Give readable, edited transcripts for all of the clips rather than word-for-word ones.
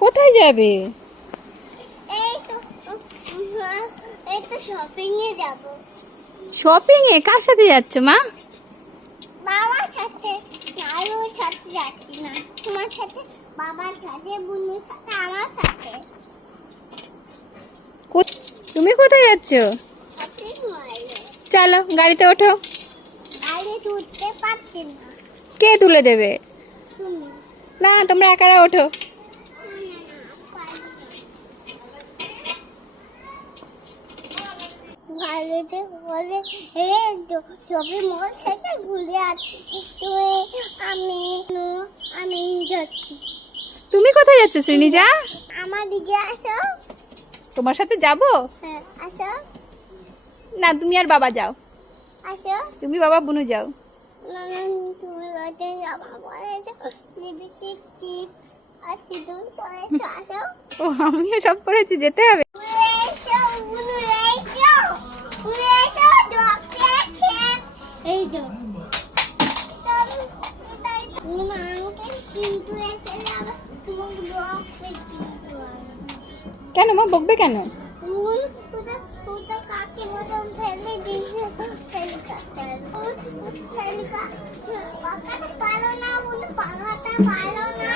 কোথায় যাবে? এই তো এই তো শপিং এ যাব। শপিং এ কার সাথে যাচ্ছ মা? বাবার সাথে। নানুর সাথে যাচ্ছি না, তোমার সাথে, বাবার সাথে, বুনুর সাথে, আমার সাথে। তুমি কোথায় যাচ্ছ? শপিং মলে। চলো গাড়িতে ওঠো। গাড়ি উঠতে পারছি না। কে তুলে দেবে? তুমি। না তোমরা একারা ওঠো। গাড়িতে বলে শপিং মল থেকে ঘুরে আসছি, আমি আমি যাচ্ছি। তুমি কোথায় যাচ্ছ শ্রীনিজা? আমার দিকে আসো। তোমার সাথে যাবো? হ্যাঁ আসো। না তুমি আর বাবা যাও। আসো। তুমি বাবা বুনু যাও। না না, তুমি ওইটা জামা পরেছো, লিপস্টিক টিপ আর সিঁদুর পরেছো। আসো। ও আমিও সব পড়েছি, যেতে হবে। এসো বুনু, এসো বুনু, এসো ডক্টর আছে। এই তো বুনু আমাকে কিন্তু এসে যাবে, তোমাকে ডক্টর কিন্তু কেন মা বকবে কেন? বুনু তো কাকে মতন ফেলে দিয়েছে। পাখাটা পালো না বুনু, পাখাটা পালো না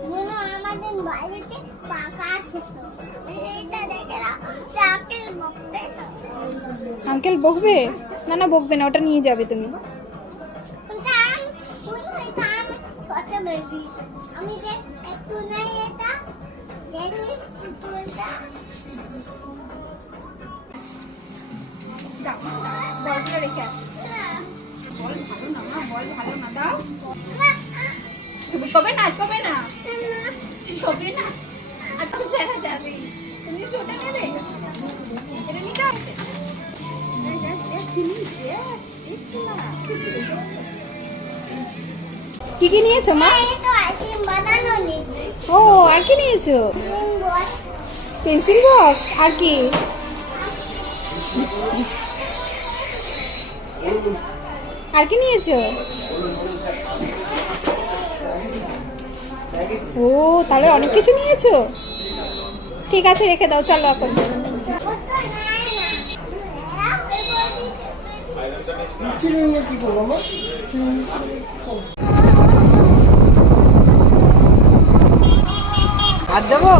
বুনু, আমাদের বাড়িতে পাখা আছে তো, এইটা দেখে না, আঙ্কেল বকবে তো। আঙ্কেল বকবে? না না বকবে না, ওটা নিয়ে যাবে তুমি। বুনু এটা আমি কত বেবি, আমি যে একটু নাই এটা জানি এটা। বলটা রেখে আস। বল ভালো না মা, বল ভালো না, দাও। তুমি কবে নাচ পাবে না? শোবে না? আচ্ছা জানা যাবে। তুমি কি ওটা নেবে? এটা নিতে হবে। কি কি নিয়েছো মা? এই তো আইসক্রিম বানানো নিয়েছি। ও আর কি নিয়েছো? বল পেন্সিল বক্স আর কি? আর কি নিয়েছো? ও তাহলে অনেক কিছু নিয়েছো। ঠিক আছে রেখে দাও, চলো এখন। আর দেবো?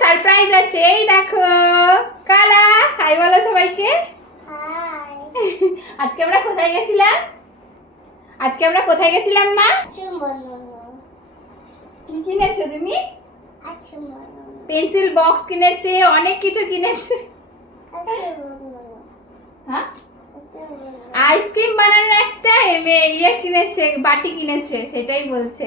সারপ্রাইজ আছে, এই দেখো। কালা হাই বলো সবাইকে। হাই। আজকে আমরা কোথায় গেছিলাম? আজকে আমরা কোথায় গেছিলাম মা? কি কিনেছো তুমি? পেন্সিল বক্স কিনেছে, অনেক কিছু কিনেছে। হ্যাঁ আইসক্রিম বানানোর একটা ইয়ে কিনেছে, বাটি কিনেছে, সেটাই বলছে।